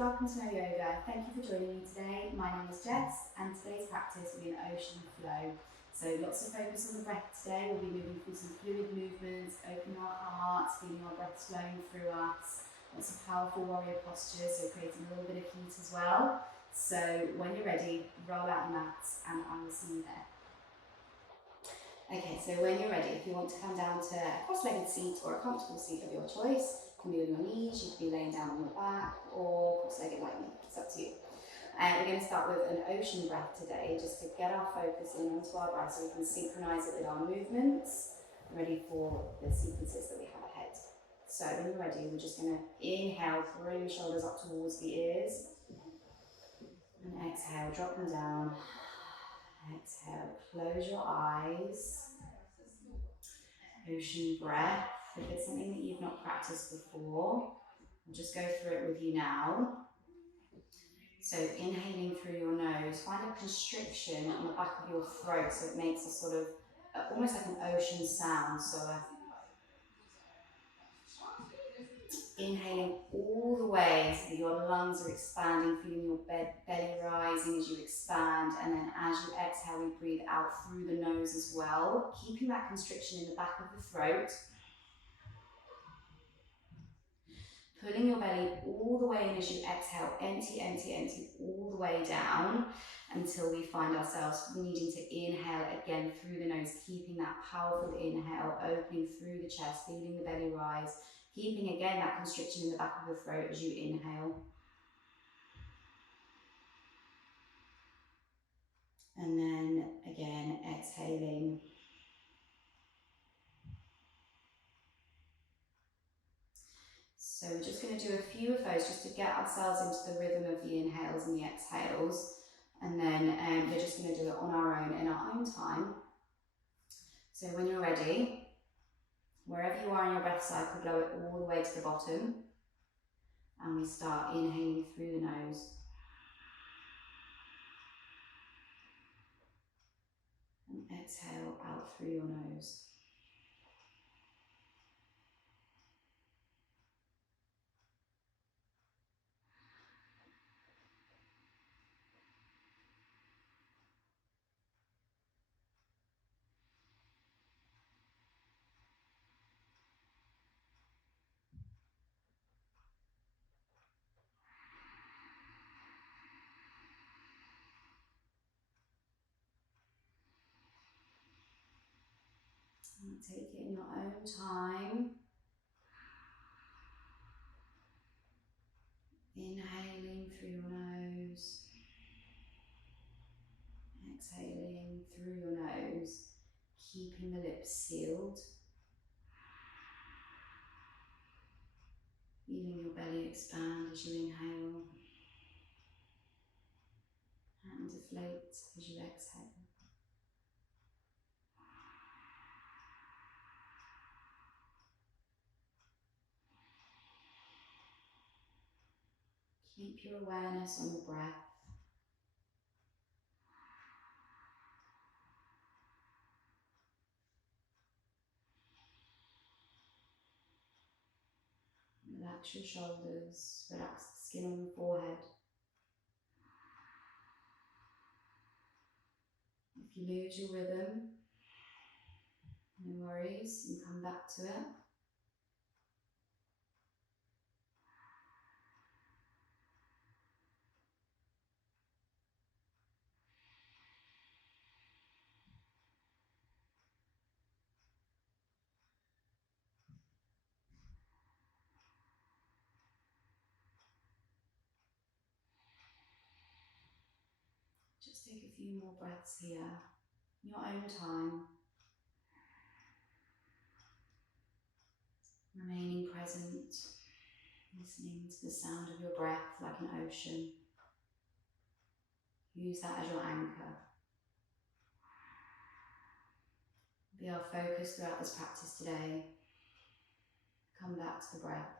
welcome to my yoga. Thank you for joining me today. My name is Jess and today's practice will be an ocean flow. So lots of focus on the breath today. We'll be moving through some fluid movements, opening our hearts, feeling our breath flowing through us. Lots of powerful warrior postures, so creating a little bit of heat as well. So when you're ready, roll out your mats and I will see you there. Okay, so when you're ready, if you want to come down to a cross-legged seat or a comfortable seat of your choice, you can be on your knees, you can be laying down on your back, or cross-legged like me, it's up to you. We're going to start with an ocean breath today, just to get our focus in onto our breath so we can synchronize it with our movements, ready for the sequences that we have ahead. So when you're ready, we're just going to inhale, throw your shoulders up towards the ears, and exhale, drop them down. Exhale, close your eyes. Ocean breath. If it's something that you've not practiced before, I'll just go through it with you now. So inhaling through your nose, find a constriction on the back of your throat so it makes a sort of, almost like an ocean sound. So inhaling all the way so that your lungs are expanding, feeling your belly rising as you expand, and then as you exhale, we breathe out through the nose as well, keeping that constriction in the back of the throat. Pulling your belly all the way in as you exhale, empty, empty, empty, all the way down until we find ourselves needing to inhale again through the nose, keeping that powerful inhale, opening through the chest, feeling the belly rise, keeping again that constriction in the back of the throat as you inhale. And then again, exhaling. So we're just going to do a few of those just to get ourselves into the rhythm of the inhales and the exhales. And then we're just going to do it on our own, in our own time. So when you're ready, wherever you are in your breath cycle, blow it all the way to the bottom. And we start inhaling through the nose. And exhale out through your nose. And take it in your own time. Inhaling through your nose. Exhaling through your nose, keeping the lips sealed. Feeling your belly expand as you inhale and deflate as you exhale. Keep your awareness on the breath. Relax your shoulders, relax the skin on your forehead. If you lose your rhythm, no worries, you can come back to it. Just take a few more breaths here, in your own time. Remaining present, listening to the sound of your breath like an ocean. Use that as your anchor. Be our focus throughout this practice today. Come back to the breath.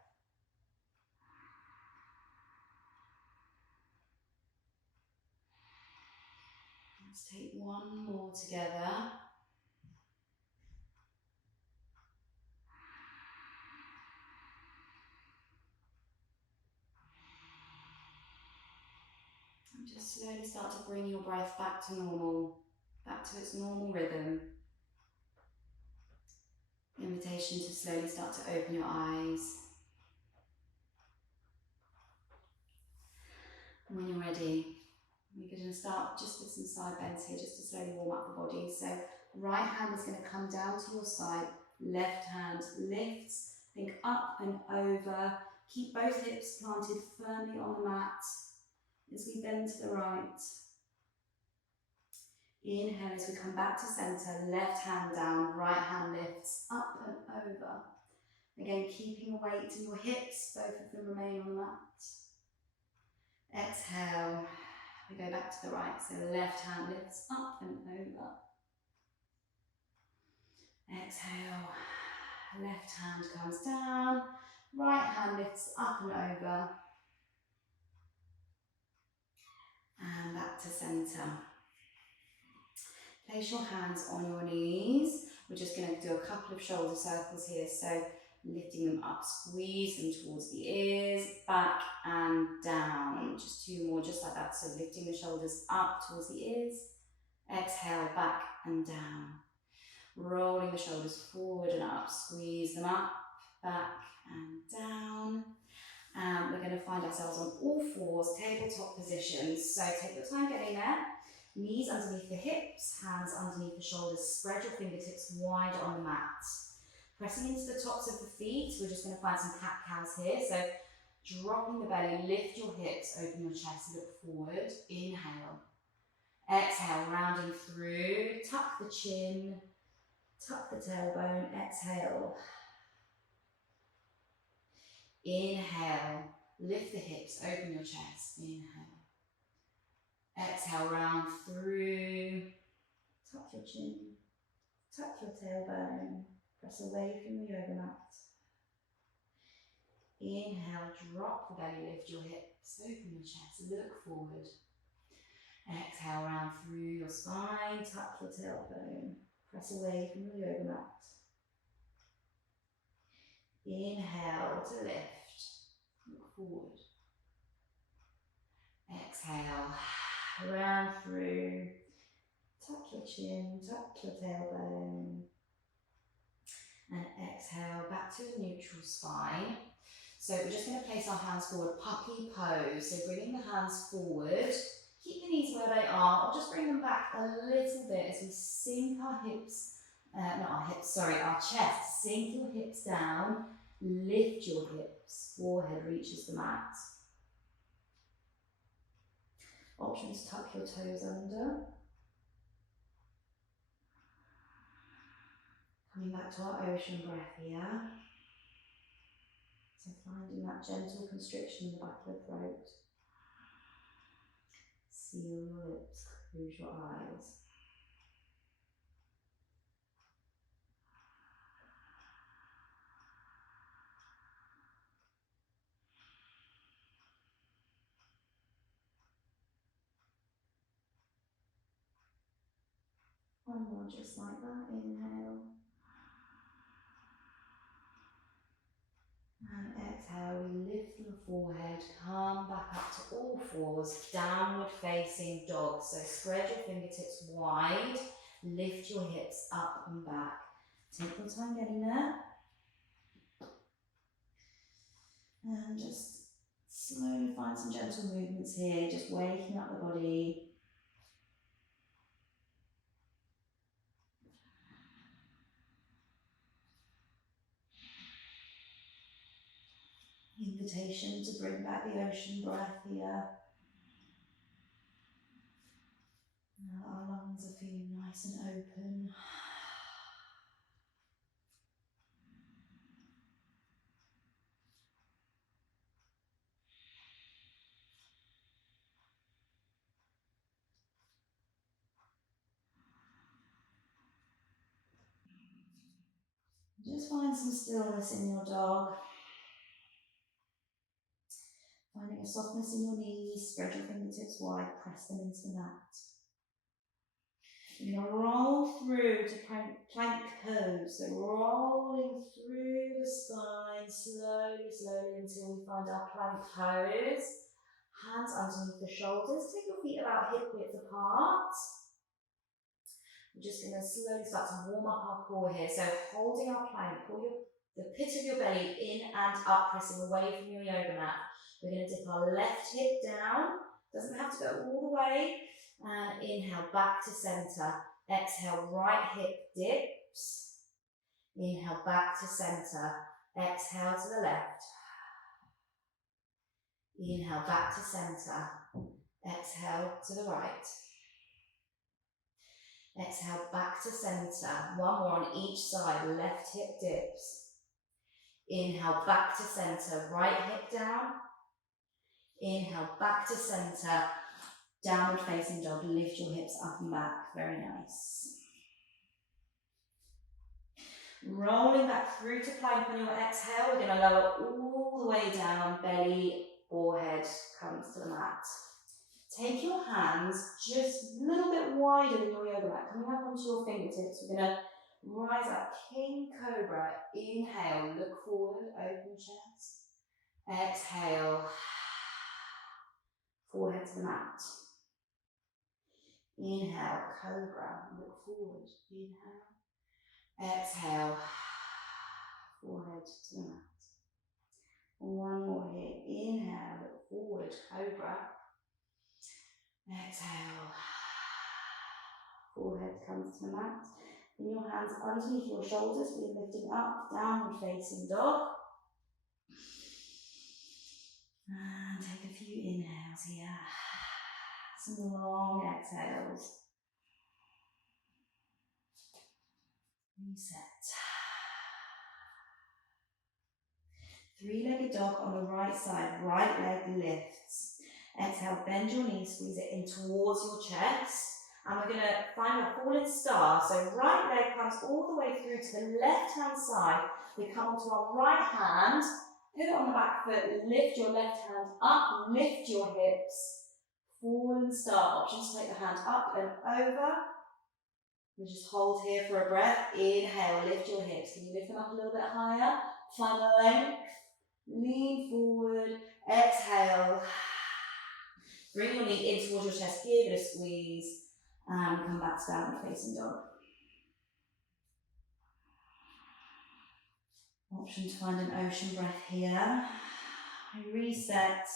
Let's take one more together. Just slowly start to bring your breath back to normal, back to its normal rhythm. Invitation to slowly start to open your eyes. And when you're ready, we're going to start just with some side bends here, just to slowly warm up the body. So right hand is going to come down to your side, left hand lifts, think up and over. Keep both hips planted firmly on the mat as we bend to the right. Inhale as we come back to centre, left hand down, right hand lifts, up and over. Again, keeping a weight in your hips, both of them remain on the mat. Exhale, we go back to the right, so left hand lifts up and over. Exhale, left hand comes down, right hand lifts up and over. And back to centre. Place your hands on your knees. We're just going to do a couple of shoulder circles here. So lifting them up, squeeze them towards the ears, back and down. Just two more, just like that. So lifting the shoulders up towards the ears. Exhale, back and down. Rolling the shoulders forward and up. Squeeze them up, back and down. And we're going to find ourselves on all fours, tabletop positions. So take your time getting there. Knees underneath the hips, hands underneath the shoulders. Spread your fingertips wide on the mat. Pressing into the tops of the feet, we're just going to find some cat-cows here. So dropping the belly, lift your hips, open your chest, look forward. Inhale. Exhale, rounding through. Tuck the chin, tuck the tailbone. Exhale. Inhale, lift the hips, open your chest. Inhale. Exhale, round through. Tuck your chin, tuck your tailbone. Press away from the yoga mat. Inhale, drop the belly, lift your hips, open your chest, look forward. Exhale, round through your spine, tuck your tailbone. Press away from the yoga mat. Inhale to lift, look forward. Exhale, round through. Tuck your chin, tuck your tailbone. And exhale, back to a neutral spine. So we're just going to place our hands forward, puppy pose. So bringing the hands forward, keep the knees where they are, or just bring them back a little bit as we sink our hips, our chest. Sink your hips down, lift your hips, forehead reaches the mat. Option to tuck your toes under. Coming back to our ocean breath here. So finding that gentle constriction in the back of the throat. Seal your lips, close your eyes. One more just like that, inhale. And exhale, we lift your forehead, come back up to all fours, downward facing dog. So spread your fingertips wide, lift your hips up and back. Take your time getting there. And just slowly find some gentle movements here, just waking up the body. Invitation to bring back the ocean breath here. Now our lungs are feeling nice and open. Just find some stillness in your dog. Finding a softness in your knees, spread your fingertips wide, press them into the mat. You're going to roll through to plank pose, so rolling through the spine slowly, slowly until we find our plank pose. Hands hands underneath the shoulders. Take your feet about hip width apart. We're just going to slowly start to warm up our core here. So holding our plank, pull the pit of your belly in and up, pressing away from your yoga mat. We're going to dip our left hip down. Doesn't have to go all the way. And inhale, back to center. Exhale, right hip dips. Inhale, back to center. Exhale to the left. Inhale, back to center. Exhale to the right. Exhale, back to center. One more on each side. Left hip dips. Inhale, back to center. Right hip down. Inhale, back to center. Downward facing dog. Lift your hips up and back. Very nice. Rolling back through to plank on your exhale. We're going to lower all the way down. Belly, forehead comes to the mat. Take your hands just a little bit wider than your yoga mat, coming up onto your fingertips. We're going to rise up, King Cobra. Inhale, look forward, open chest. Exhale, forehead to the mat. Inhale, Cobra, look forward. Inhale. Exhale, forehead to the mat. One more here. Inhale, look forward, Cobra. Exhale, forehead comes to the mat. Bring your hands underneath your shoulders, we're lifting up, downward facing dog. And take a few inhales here. Some long exhales. Reset. Three-legged dog on the right side, right leg lifts. Exhale, bend your knees, squeeze it in towards your chest. And we're going to find a falling star. So right leg comes all the way through to the left-hand side. We come onto our right hand, pivot on the back foot, lift your left hand up, lift your hips. Falling star, option to take the hand up and over. We just hold here for a breath. Inhale, lift your hips. Can you lift them up a little bit higher? Find the length. Lean forward. Exhale. Bring your knee in towards your chest. Give it a squeeze. And come back to downward facing dog. Option to find an ocean breath here. Reset.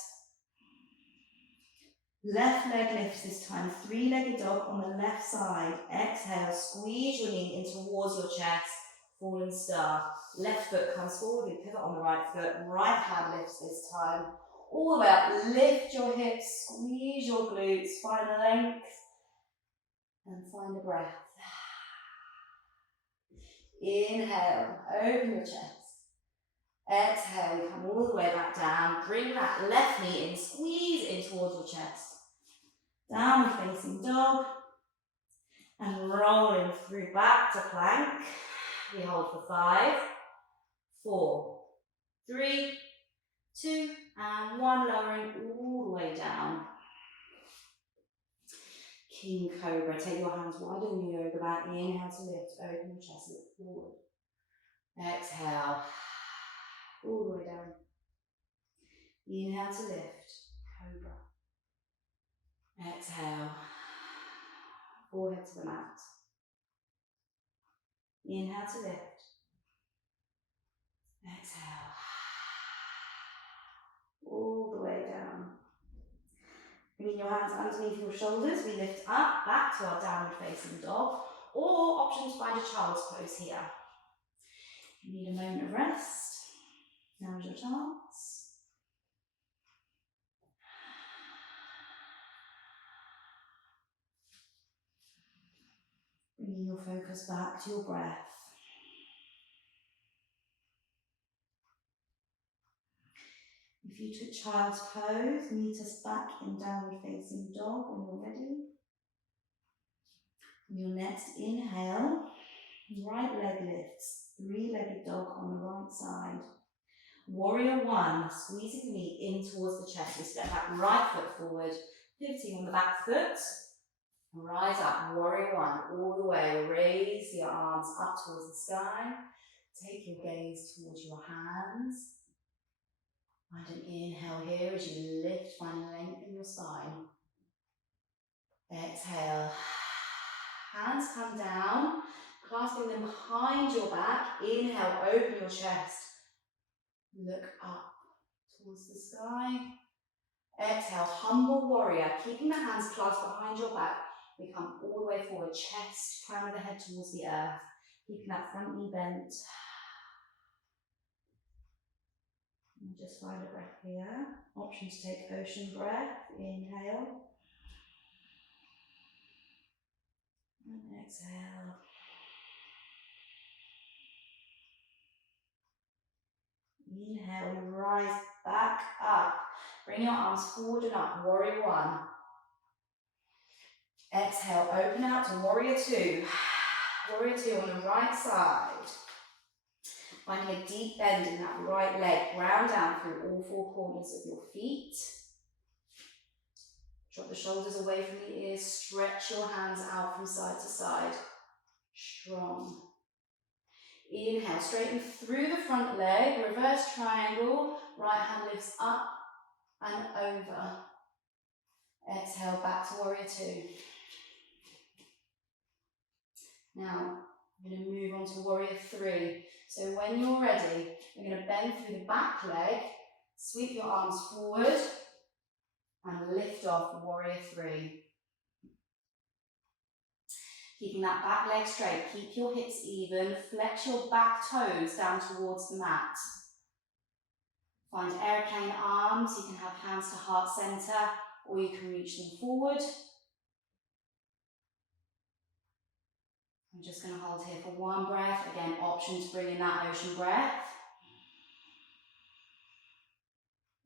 Left leg lifts this time. Three-legged dog on the left side. Exhale, squeeze your knee in towards your chest. Falling star. Left foot comes forward. We pivot on the right foot. Right hand lifts this time. All the way up. Lift your hips. Squeeze your glutes. Find the length. And find a breath. Inhale. Open your chest. Exhale. You come all the way back down. Bring that left knee in. Squeeze in towards your chest. Downward facing dog. And rolling through back to plank. We hold for 5, 4, 3, 2, and 1. Lowering all the way down. King Cobra. Take your hands wider than your yoga mat. Inhale to lift. Open your chest. Look forward. Exhale. All the way down. Inhale to lift. Cobra. Exhale. Forehead to the mat. Inhale to lift. Exhale. All the way down. Bring your hands underneath your shoulders. We lift up, back to our downward facing dog. Or option to find a child's pose here. You need a moment of rest. Now's your chance. Bringing your focus back to your breath. If you took child's pose, meet us back in downward facing dog when you're ready. On your next inhale, right leg lifts, three-legged dog on the right side. Warrior 1, squeezing the knee in towards the chest. We step that right foot forward, pivoting on the back foot. Rise up, Warrior 1, all the way. Raise your arms up towards the sky. Take your gaze towards your hands. Find an inhale here as you lift, find length in your your spine. Exhale. Hands come down, clasping them behind your back. Inhale, open your chest. Look up towards the sky. Exhale, humble warrior. Keeping the hands clasped behind your back. We come all the way forward, chest, crown of the head towards the earth. Keeping that front knee bent. And just find a breath here. Option to take ocean breath. Inhale. And exhale. Inhale, we rise back up. Bring your arms forward and up, warrior one. Exhale, open out to warrior two. Warrior two on the right side. Finding a deep bend in that right leg. Ground down through all four corners of your feet. Drop the shoulders away from the ears. Stretch your hands out from side to side. Strong. Inhale, straighten through the front leg. Reverse triangle. Right hand lifts up and over. Exhale, back to warrior two. Now, I'm going to move on to warrior three. So when you're ready, you're going to bend through the back leg, sweep your arms forward, and lift off warrior three. Keeping that back leg straight, keep your hips even, flex your back toes down towards the mat. Find airplane arms, you can have hands to heart center, or you can reach them forward. I'm just going to hold here for one breath. Again, option to bring in that ocean breath.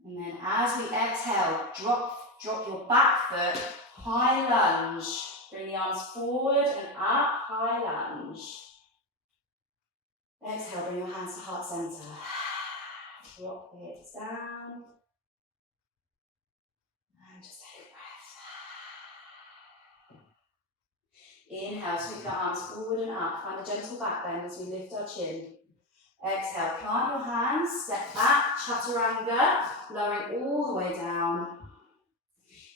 And then as we exhale, drop your back foot, high lunge. Bring the arms forward and up, high lunge. Exhale, bring your hands to heart center. Drop the hips down. And just take a breath. Inhale, sweep your arms forward and up. Find a gentle back bend as we lift our chin. Exhale, plant your hands, step back, chaturanga, lowering all the way down.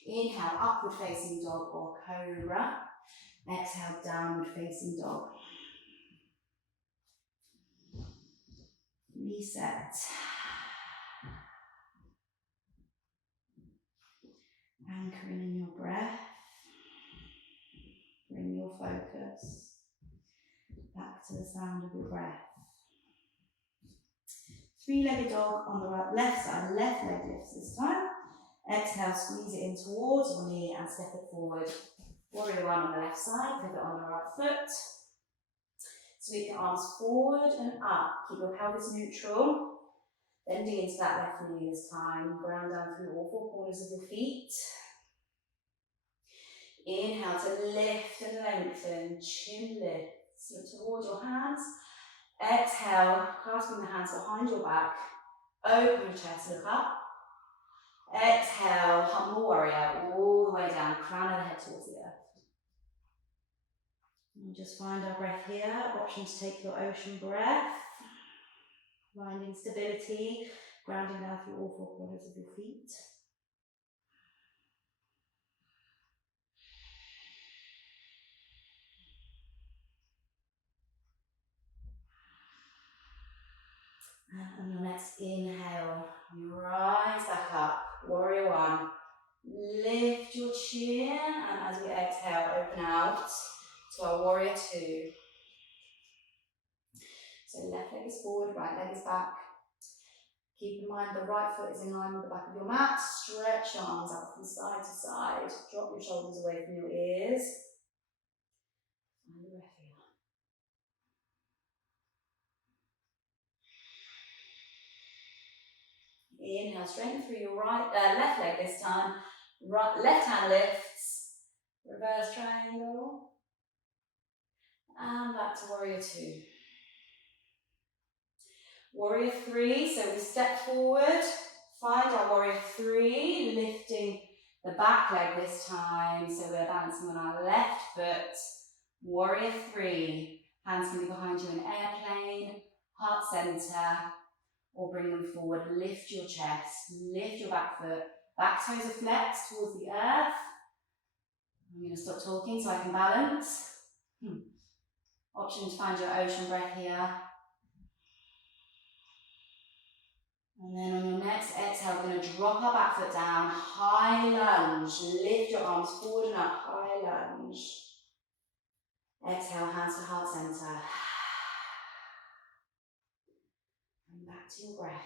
Inhale, upward facing dog or cobra. Exhale, downward facing dog. Reset. Anchoring in your breath. Bring your focus back to the sound of your breath. Three-legged dog on the right, left side, left leg lifts this time. Exhale, squeeze it in towards your knee and step it forward. Warrior one on the left side, pivot on the right foot. Sweep your arms forward and up. Keep your pelvis neutral. Bending into that left knee this time. Ground down through all four corners of your feet. Inhale to lift and lengthen. Chin lifts. Look towards your hands. Exhale, clasping the hands behind your back. Open your chest, look up. Exhale, humble warrior, all the way down, crown of the head towards the earth. And just find our breath here. Option to take your ocean breath. Finding stability, grounding down through all four corners of your feet. And on your next inhale, you rise back up, warrior one. Lift your chin, and as we exhale, open out to our warrior two. So left leg is forward, right leg is back. Keep in mind the right foot is in line with the back of your mat. Stretch your arms out from side to side. Drop your shoulders away from your ears. And the breath here. Inhale, straighten through your left leg this time. Left hand lifts. Reverse triangle. And back to warrior two. Warrior three, so we step forward, find our warrior three, lifting the back leg this time, so we're balancing on our left foot. Warrior three, hands can be behind you in airplane, heart center, or bring them forward, lift your chest, lift your back foot, Back toes are flexed towards the earth. I'm going to stop talking so I can balance. Option to find your ocean breath here. And then on your next exhale, we're going to drop our back foot down, high lunge. Lift your arms forward and up, high lunge. Exhale, hands to heart center. And back to your breath.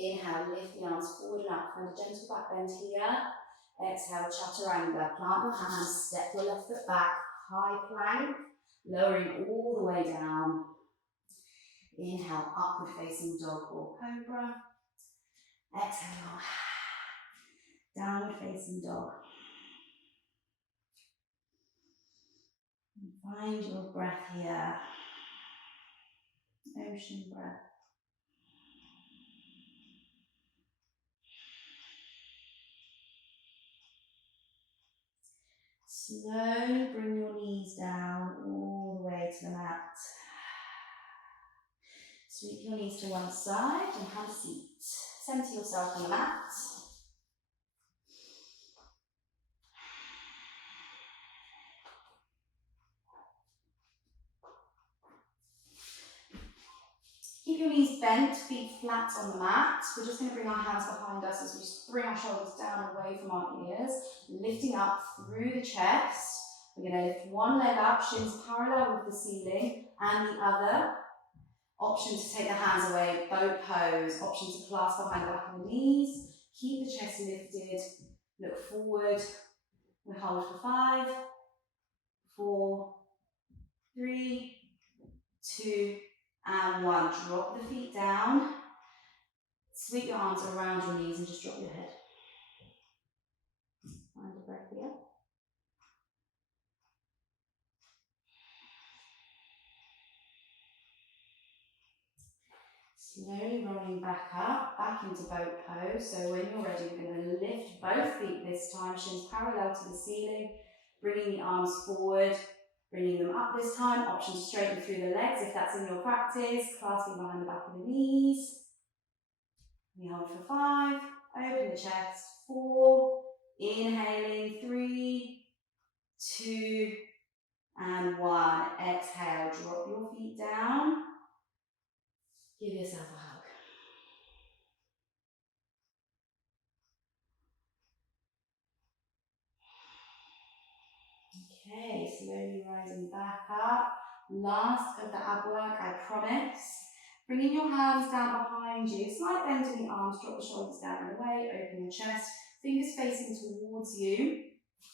Inhale, lift the arms forward and up. Find a gentle back bend here. Exhale, chaturanga. Plant your hands, step your left foot back, high plank, lowering all the way down. Inhale, upward facing dog or cobra. Exhale, downward facing dog. And find your breath here. Ocean breath. Slowly bring your knees down all the way to the mat. Sweep your knees to one side and have a seat. Center yourself on the mat. Keep your knees bent, feet flat on the mat. We're just going to bring our hands behind us as we just bring our shoulders down away from our ears, lifting up through the chest. We're going to lift one leg up, shins parallel with the ceiling, and the other. Option to take the hands away, boat pose. Option to clasp behind the back of the knees. Keep the chest lifted. Look forward. We hold for 5, 4, 3, 2, and 1. Drop the feet down. Sweep your arms around your knees and just drop your head. Find a breath here. Slowly rolling back up, back into boat pose. So when you're ready, we're going to lift both feet this time, shins parallel to the ceiling, bringing the arms forward, bringing them up this time. Option to straighten through the legs if that's in your practice, clasping behind the back of the knees. We hold for 5, open the chest, 4, inhaling, 3, 2, and 1. Exhale, drop your feet down. Give yourself a hug. Okay, slowly rising back up. Last of the ab work, I promise. Bringing your hands down behind you, slight bend in the arms, drop the shoulders down and away, open your chest, fingers facing towards you.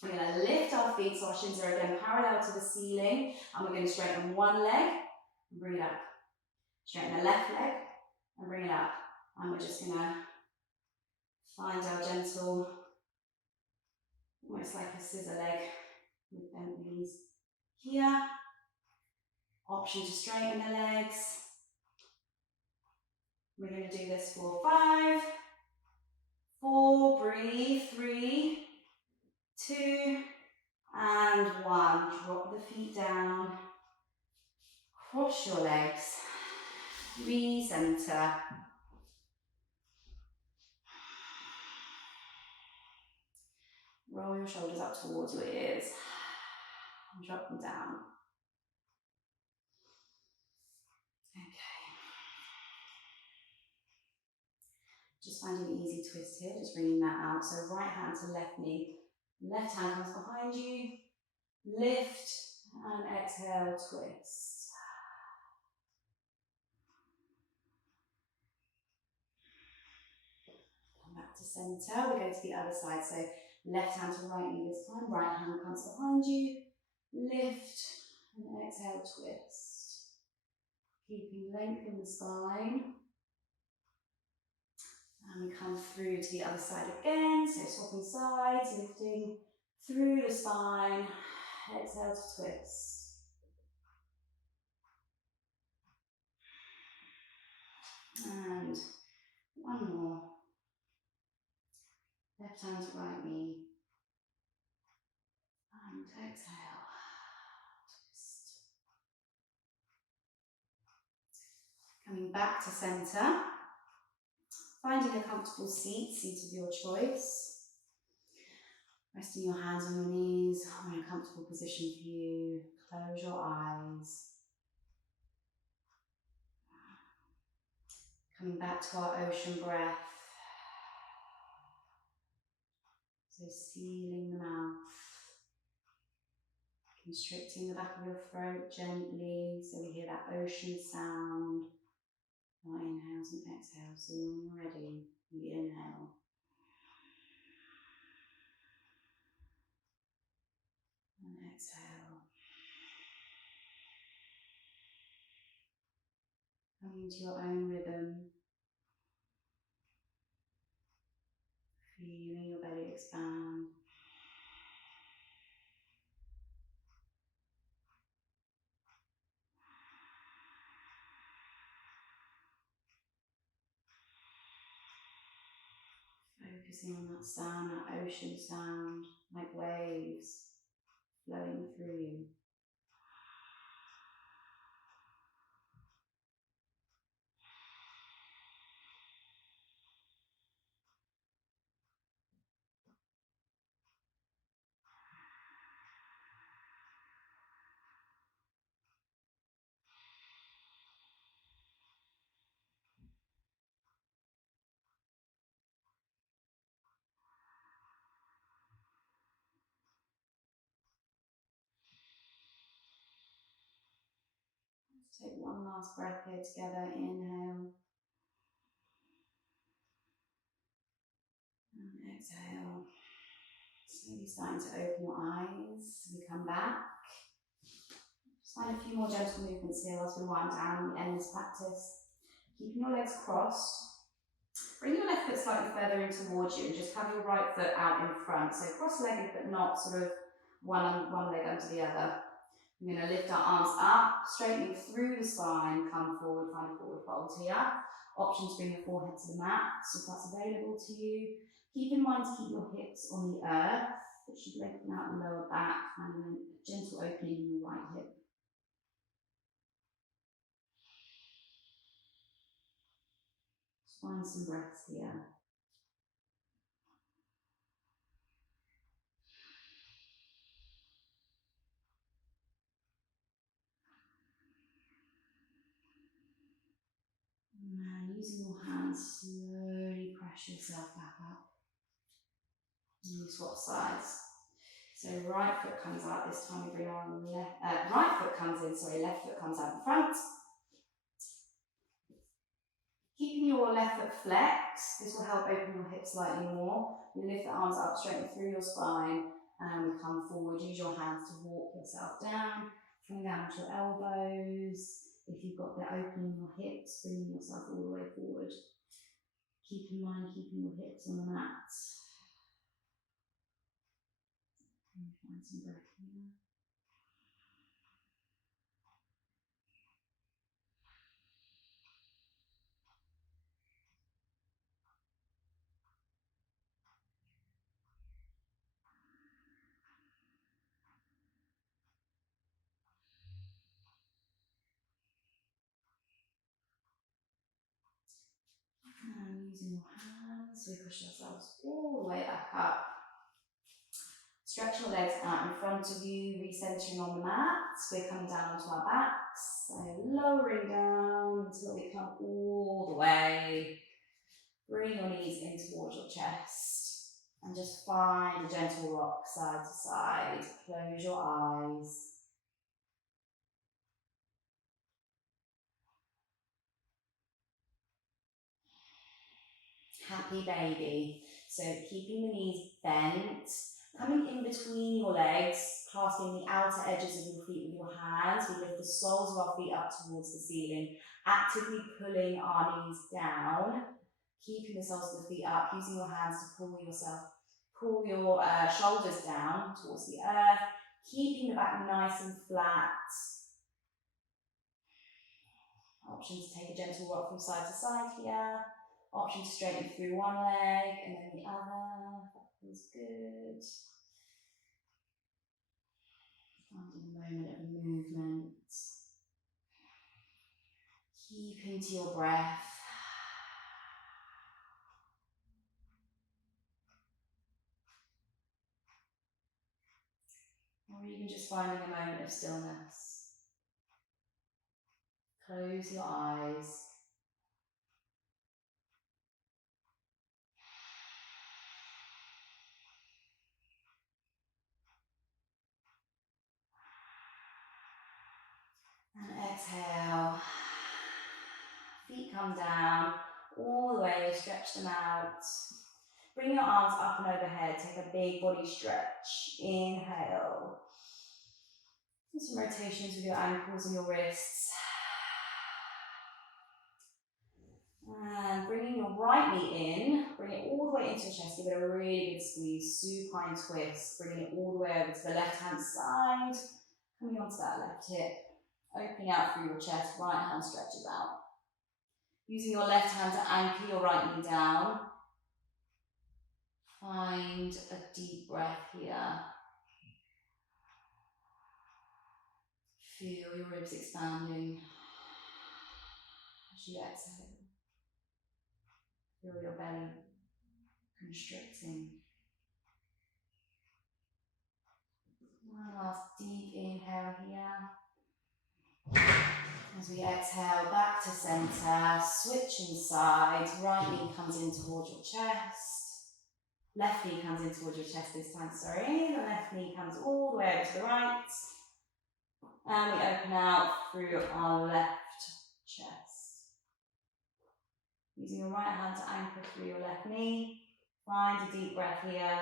We're going to lift our feet so our shins are again parallel to the ceiling, and we're going to straighten one leg and bring it up. Straighten the left leg and bring it up. And we're just going to find our gentle, almost like a scissor leg with bent knees here. Option to straighten the legs. We're going to do this for 5, 4, breathe, 3, 2, and 1. Drop the feet down. Cross your legs. Recenter. Roll your shoulders up towards your ears. And drop them down. Okay. Just finding an easy twist here, just bringing that out. So right hand to left knee. Left hand comes behind you. Lift and exhale, twist. Come back to center. We go to the other side. So left hand to right knee this time. Right hand comes behind you. Lift and exhale, twist. Keeping length in the spine. And we come through to the other side again. So swapping sides, lifting through the spine. Exhale to twist. And one more. Left hand to right knee. And exhale. Coming back to centre. Finding a comfortable seat of your choice. Resting your hands on your knees, in a comfortable position for you. Close your eyes. Coming back to our ocean breath. So sealing the mouth. Constricting the back of your throat gently so we hear that ocean sound. Our inhales and exhales. So when you're ready, you inhale. And exhale. Coming to your own rhythm. Feeling your belly expand. Focusing on that sound, that ocean sound, like waves flowing through you. Let's take one last breath here together. Inhale. And exhale. Slowly starting to open your eyes. We come back. Just find a few more gentle movements here as we wind down and end this practice. Keeping your legs crossed. Bring your left foot slightly further in towards you and just have your right foot out in front. So cross-legged but not sort of one leg under the other. We're going to lift our arms up, straightening through the spine, come forward, find a forward fold here. Option to bring your forehead to the mat, so if that's available to you. Keep in mind to keep your hips on the earth. It should lengthen out the lower back and then a gentle opening in your right hip. Just find some breaths here. And using your hands, slowly press yourself back up. And you swap sides. So right foot comes out, this time we bring our right foot comes in, left foot comes out in front. Keeping your left foot flexed, this will help open your hips slightly more. You lift the arms up, straighten through your spine, and we come forward. Use your hands to walk yourself down, coming down to your elbows. If you've got the opening in your hips, bringing yourself all the way forward. Keep in mind keeping your hips on the mat. And find some breath here. And using your hands, we push ourselves all the way back up. Stretch your legs out in front of you, recentering on the mat. We're coming down onto our backs, so lowering down until we come all the way. Bring your knees in towards your chest and just find a gentle rock side to side. Close your eyes. Happy baby. So keeping the knees bent, coming in between your legs, clasping the outer edges of your feet with your hands. We lift the soles of our feet up towards the ceiling, actively pulling our knees down, keeping the soles of the feet up, using your hands to pull your shoulders down towards the earth, keeping the back nice and flat. Option to take a gentle rock from side to side here. Option to straighten through one leg and then the other. That feels good. Finding a moment of movement. Keeping into your breath. Or even just finding a moment of stillness. Close your eyes. And exhale. Feet come down all the way, stretch them out. Bring your arms up and overhead, take a big body stretch. Inhale. Do some rotations with your ankles and your wrists. And bringing your right knee in, bring it all the way into your chest, give it a really good squeeze, supine twist, bringing it all the way over to the left hand side, coming onto that left hip, opening out through your chest, right hand stretches out. Using your left hand to anchor your right knee down. Find a deep breath here. Feel your ribs expanding as you exhale. Feel your belly constricting. One last deep inhale here. As we exhale, back to center, switching sides. Right knee comes in towards your chest. Left knee comes in towards your chest this time, sorry. The left knee comes all the way over to the right. And we open out through our left chest. Using your right hand to anchor through your left knee. Find a deep breath here.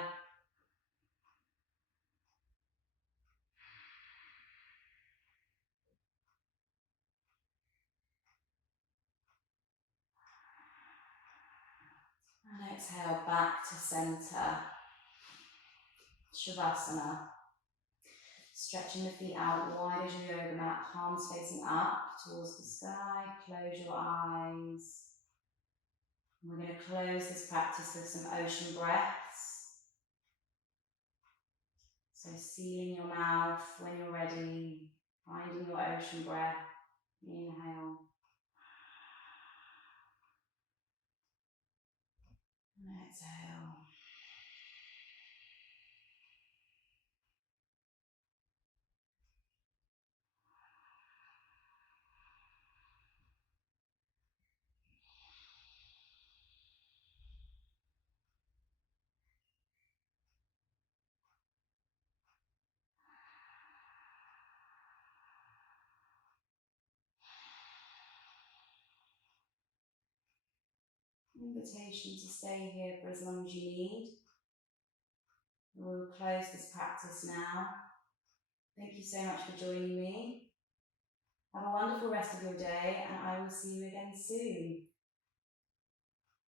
And exhale back to center. Shavasana. Stretching the feet out wide as your yoga mat, palms facing up towards the sky. Close your eyes. We're going to close this practice with some ocean breaths. So sealing your mouth when you're ready, finding your ocean breath. Inhale. And exhale. Invitation to stay here for as long as you need. We'll close this practice now. Thank you so much for joining me. Have a wonderful rest of your day, and I will see you again soon.